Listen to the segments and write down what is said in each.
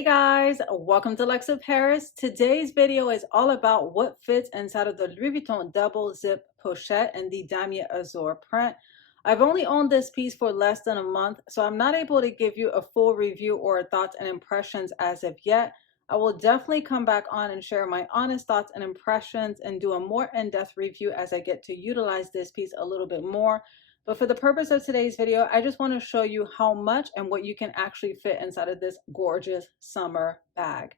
Hey guys, welcome to Lexa Paris. Today's video is all about what fits inside of the Louis Vuitton double zip pochette and the Damier Azur print. I've only owned this piece for less than a month, so I'm not able to give you a full review or thoughts and impressions as of yet. I will definitely come back on and share my honest thoughts and impressions and do a more in-depth review as I get to utilize this piece a little bit more. But for the purpose of today's video, I just want to show you how much and what you can actually fit inside of this gorgeous summer bag.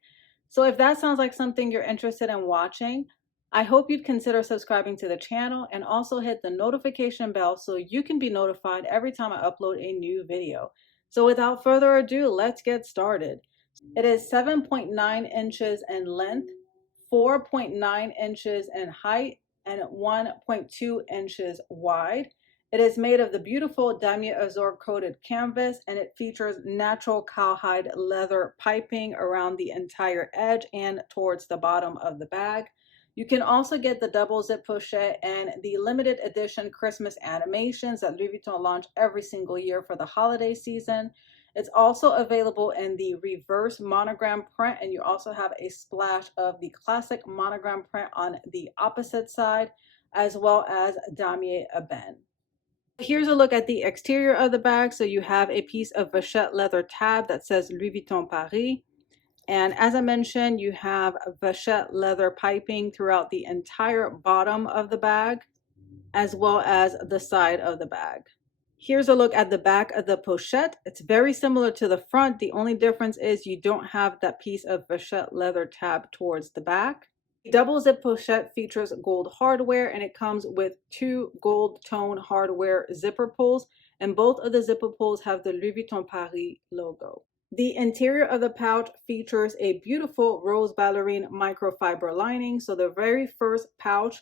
So if that sounds like something you're interested in watching, I hope you'd consider subscribing to the channel and also hit the notification bell so you can be notified every time I upload a new video. So without further ado, let's get started. It is 7.9 inches in length, 4.9 inches in height, and 1.2 inches wide. It is made of the beautiful Damier Azur coated canvas, and it features natural cowhide leather piping around the entire edge and towards the bottom of the bag. You can also get the double zip pochette and the limited edition Christmas animations that Louis Vuitton launch every single year for the holiday season. It's also available in the reverse monogram print, and you also have a splash of the classic monogram print on the opposite side, as well as Damier Ebene. Here's a look at the exterior of the bag. So you have a piece of vachette leather tab that says Louis Vuitton Paris. And as I mentioned, you have vachette leather piping throughout the entire bottom of the bag, as well as the side of the bag. Here's a look at the back of the pochette. It's very similar to the front. The only difference is you don't have that piece of vachette leather tab towards the back. The double zip pochette features gold hardware, and it comes with two gold tone hardware zipper pulls, and both of the zipper pulls have the Louis Vuitton Paris logo. The interior of the pouch features a beautiful rose ballerine microfiber lining. So the very first pouch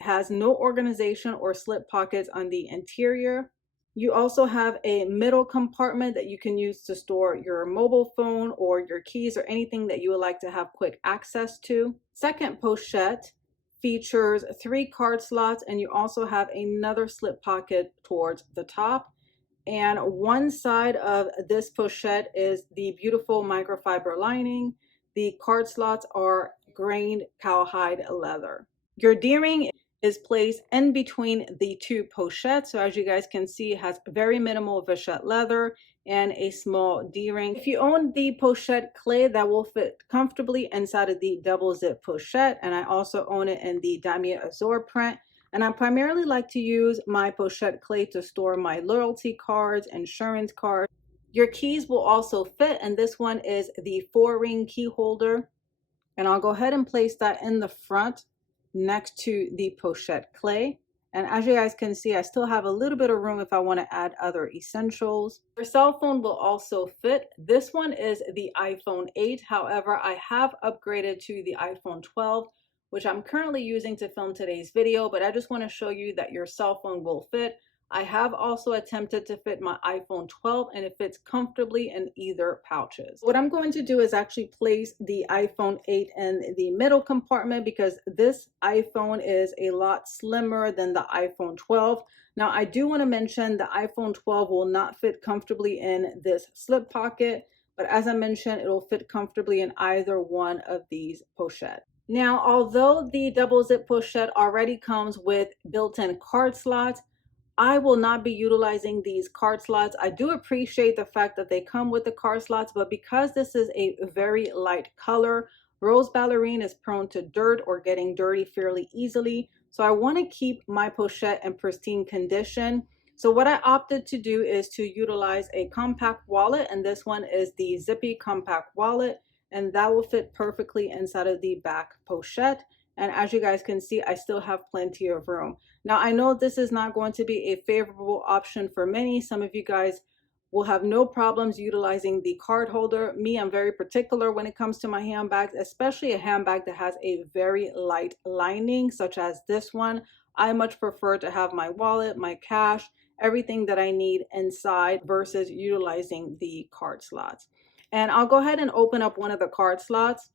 has no organization or slip pockets on the interior. You also have a middle compartment that you can use to store your mobile phone or your keys or anything that you would like to have quick access to. Second pochette features 3 card slots, and you also have another slip pocket towards the top. And one side of this pochette is the beautiful microfiber lining. The card slots are grained cowhide leather. Your D-ring is placed in between the two pochettes. So as you guys can see, it has very minimal vachette leather and a small D-ring. If you own the pochette clay, that will fit comfortably inside of the double zip pochette. And I also own it in the Damier Azur print. And I primarily like to use my pochette clay to store my loyalty cards, insurance cards. Your keys will also fit, and this one is the 4-ring key holder. And I'll go ahead and place that in the front next to the pochette clay. And as you guys can see, I still have a little bit of room if I want to add other essentials. Your cell phone will also fit. This one is the iPhone 8. However, I have upgraded to the iPhone 12, which I'm currently using to film today's video, but I just want to show you that your cell phone will fit. I have also attempted to fit my iPhone 12, and it fits comfortably in either pouches. What I'm going to do is actually place the iPhone 8 in the middle compartment because this iPhone is a lot slimmer than the iPhone 12. Now, I do want to mention the iPhone 12 will not fit comfortably in this slip pocket, but as I mentioned, it will fit comfortably in either one of these pochettes. Now, although the double zip pochette already comes with built-in card slots, I will not be utilizing these card slots. I do appreciate the fact that they come with the card slots, but because this is a very light color, rose ballerine is prone to dirt or getting dirty fairly easily. So I want to keep my pochette in pristine condition. So what I opted to do is to utilize a compact wallet, and this one is the Zippy compact wallet, and that will fit perfectly inside of the back pochette. And as you guys can see, I still have plenty of room. Now, I know this is not going to be a favorable option for many. Some of you guys will have no problems utilizing the card holder. Me, I'm very particular when it comes to my handbags, especially a handbag that has a very light lining, such as this one. I much prefer to have my wallet, my cash, everything that I need inside versus utilizing the card slots. And I'll go ahead and open up one of the card slots.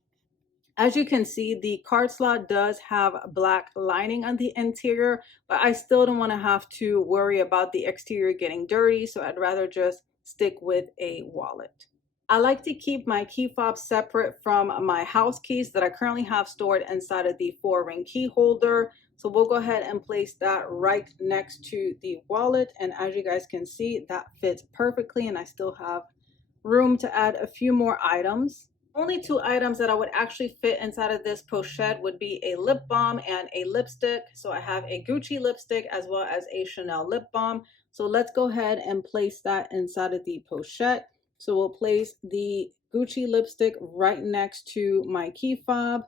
As you can see, the card slot does have black lining on the interior, but I still don't want to have to worry about the exterior getting dirty, so I'd rather just stick with a wallet. I like to keep my key fob separate from my house keys that I currently have stored inside of the 4-ring key holder. So we'll go ahead and place that right next to the wallet. And as you guys can see, that fits perfectly, and I still have room to add a few more items. Only 2 items that I would actually fit inside of this pochette would be a lip balm and a lipstick. So I have a Gucci lipstick as well as a Chanel lip balm. So let's go ahead and place that inside of the pochette. So we'll place the Gucci lipstick right next to my key fob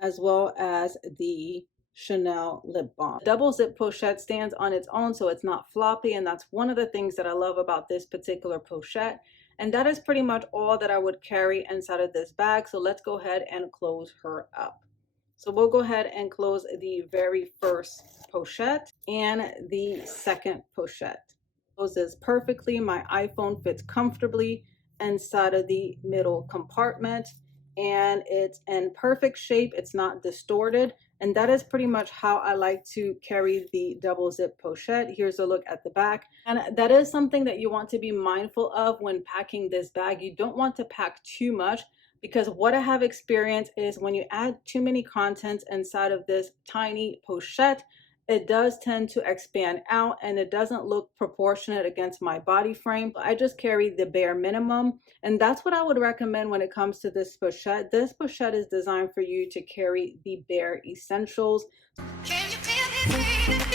as well as the Chanel lip balm. The double zip pochette stands on its own, so it's not floppy, and that's one of the things that I love about this particular pochette. And that is pretty much all that I would carry inside of this bag. So let's go ahead and close her up. So we'll go ahead and close the very first pochette and the second pochette. Closes perfectly. My iPhone fits comfortably inside of the middle compartment, and it's in perfect shape. It's not distorted. And that is pretty much how I like to carry the double zip pochette. Here's a look at the back. And that is something that you want to be mindful of when packing this bag. You don't want to pack too much, because what I have experienced is when you add too many contents inside of this tiny pochette, it does tend to expand out and it doesn't look proportionate against my body frame. I just carry the bare minimum, and that's what I would recommend when it comes to this pochette. This pochette is designed for you to carry the bare essentials. Can you feel me?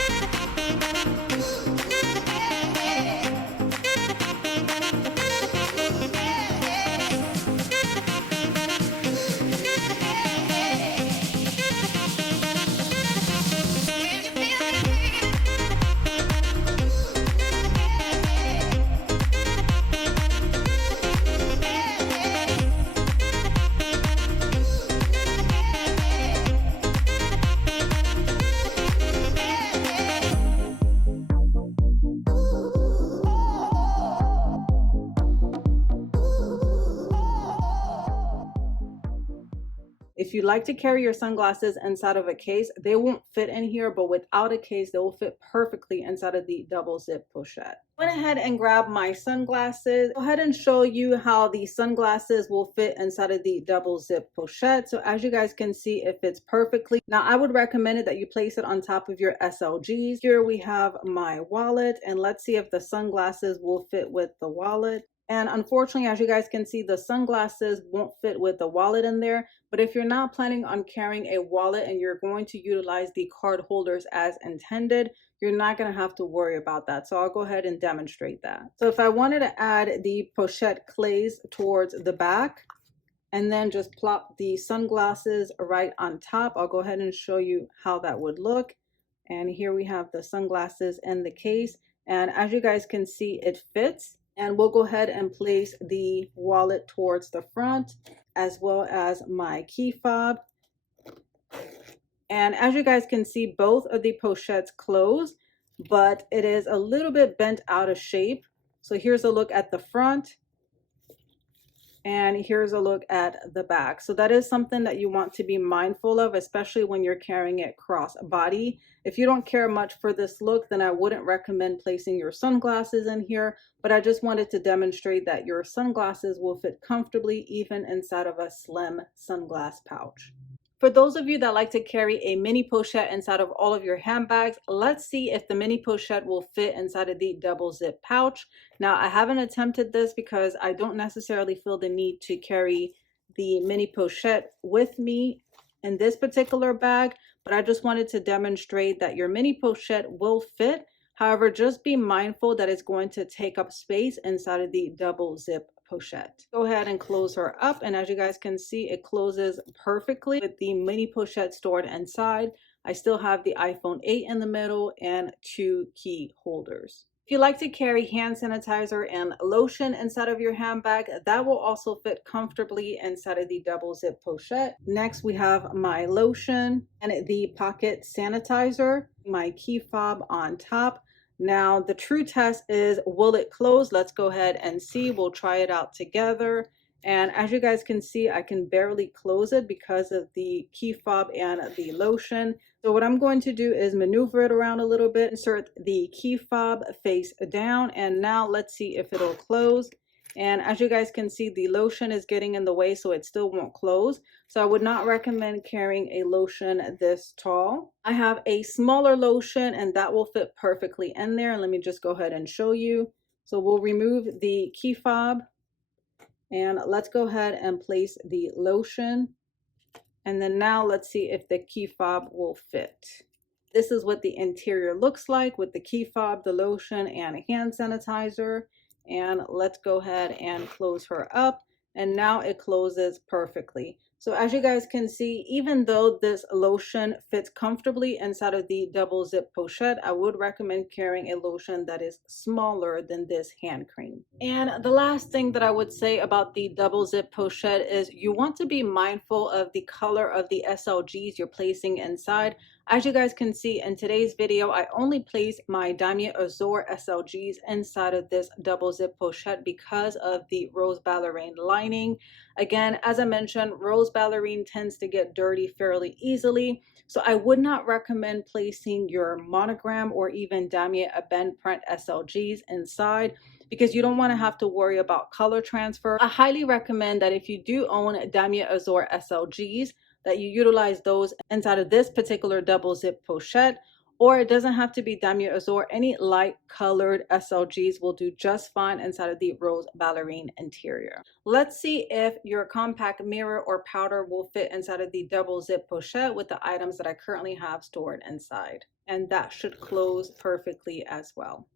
If you like to carry your sunglasses inside of a case, they won't fit in here, but without a case, they will fit perfectly inside of the double zip pochette. I went ahead and grabbed my sunglasses. Go ahead and show you how the sunglasses will fit inside of the double zip pochette. So as you guys can see, it fits perfectly. Now I would recommend it that you place it on top of your SLGs. Here we have my wallet, and let's see if the sunglasses will fit with the wallet. And unfortunately, as you guys can see, the sunglasses won't fit with the wallet in there. But if you're not planning on carrying a wallet and you're going to utilize the card holders as intended, you're not going to have to worry about that. So I'll go ahead and demonstrate that. So if I wanted to add the pochette clays towards the back and then just plop the sunglasses right on top, I'll go ahead and show you how that would look. And here we have the sunglasses in the case. And as you guys can see, it fits. And we'll go ahead and place the wallet towards the front, as well as my key fob. And as you guys can see, both of the pochettes close, but it is a little bit bent out of shape. So here's a look at the front, and here's a look at the back. So that is something that you want to be mindful of, especially when you're carrying it cross body. If you don't care much for this look, then I wouldn't recommend placing your sunglasses in here, but I just wanted to demonstrate that your sunglasses will fit comfortably even inside of a slim sunglass pouch. For those of you that like to carry a mini pochette inside of all of your handbags, let's see if the mini pochette will fit inside of the double zip pouch. Now, I haven't attempted this because I don't necessarily feel the need to carry the mini pochette with me in this particular bag, but I just wanted to demonstrate that your mini pochette will fit. However, just be mindful that it's going to take up space inside of the double zip pochette. Go ahead and close her up, and as you guys can see, it closes perfectly with the mini pochette stored inside. I still have the iPhone 8 in the middle and 2 key holders. If you like to carry hand sanitizer and lotion inside of your handbag, that will also fit comfortably inside of the double zip pochette. Next, we have my lotion and the pocket sanitizer, my key fob on top. Now, the true test is, will it close? Let's go ahead and see. We'll try it out together. And as you guys can see, I can barely close it because of the key fob and the lotion. So what I'm going to do is maneuver it around a little bit, insert the key fob face down, and now let's see if it'll close. And as you guys can see, the lotion is getting in the way, so it still won't close. So I would not recommend carrying a lotion this tall. I have a smaller lotion and that will fit perfectly in there. Let me just go ahead and show you. So we'll remove the key fob and let's go ahead and place the lotion. And then now let's see if the key fob will fit. This is what the interior looks like with the key fob, the lotion, and hand sanitizer. And let's go ahead and close her up. And now it closes perfectly. So as you guys can see, even though this lotion fits comfortably inside of the double zip pochette, I would recommend carrying a lotion that is smaller than this hand cream. And the last thing that I would say about the double zip pochette is you want to be mindful of the color of the SLGs you're placing inside. As you guys can see in today's video, I only placed my Damier Azur SLGs inside of this double zip pochette because of the rose ballerine lining. Again, as I mentioned, rose ballerine tends to get dirty fairly easily. So I would not recommend placing your monogram or even Damier Ebene print SLGs inside because you don't want to have to worry about color transfer. I highly recommend that if you do own Damier Azur SLGs, that you utilize those inside of this particular double zip pochette, or it doesn't have to be Damier Azur. Any light colored SLGs will do just fine inside of the rose ballerine interior. Let's see if your compact mirror or powder will fit inside of the double zip pochette with the items that I currently have stored inside. And that should close perfectly as well.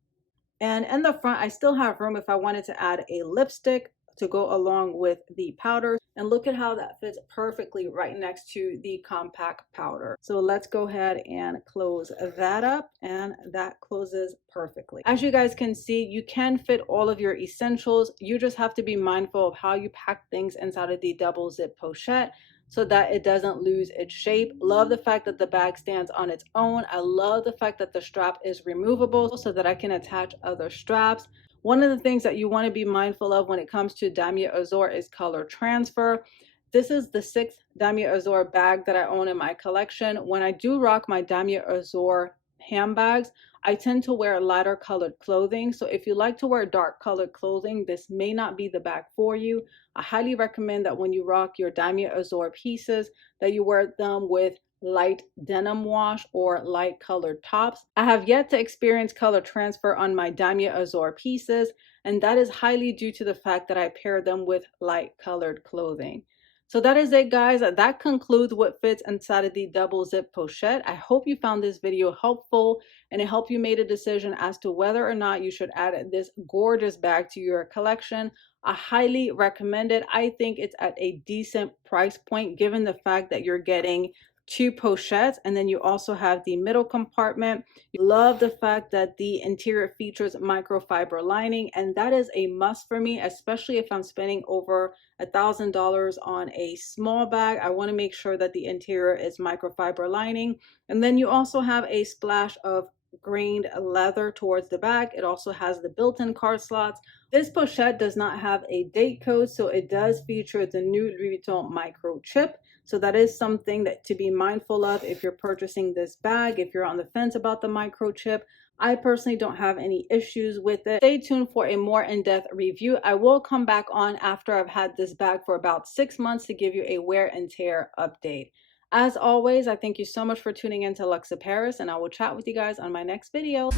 And in the front, I still have room if I wanted to add a lipstick to go along with the powder. And look at how that fits perfectly right next to the compact powder. So let's go ahead and close that up, and that closes perfectly. As you guys can see, you can fit all of your essentials. You just have to be mindful of how you pack things inside of the double zip pochette so that it doesn't lose its shape. Love the fact that the bag stands on its own. I love the fact that the strap is removable so that I can attach other straps. One of the things that you want to be mindful of when it comes to Damier Azur is color transfer. This is the 6th Damier Azur bag that I own in my collection. When I do rock my Damier Azur handbags, I tend to wear lighter colored clothing. So if you like to wear dark colored clothing, this may not be the bag for you. I highly recommend that when you rock your Damier Azur pieces, that you wear them with light denim wash or light colored tops. I have yet to experience color transfer on my Damier Azur pieces, and that is highly due to the fact that I pair them with light colored clothing. So that is it, guys. That concludes what fits inside of the double zip pochette. I hope you found this video helpful and it helped you make a decision as to whether or not you should add this gorgeous bag to your collection. I highly recommend it. I think it's at a decent price point given the fact that you're getting 2 pochettes, and then you also have the middle compartment. You love the fact that the interior features microfiber lining, and that is a must for me, especially if I'm spending over $1,000 on a small bag. I want to make sure that the interior is microfiber lining. And then you also have a splash of grained leather towards the back. It also has the built-in card slots. This pochette does not have a date code, so it does feature the new Louis Vuitton microchip. So that is something that to be mindful of if you're purchasing this bag, if you're on the fence about the microchip. I personally don't have any issues with it. Stay tuned for a more in-depth review. I will come back on after I've had this bag for about 6 months to give you a wear and tear update. As always, I thank you so much for tuning in to Luxe of Paris, and I will chat with you guys on my next video.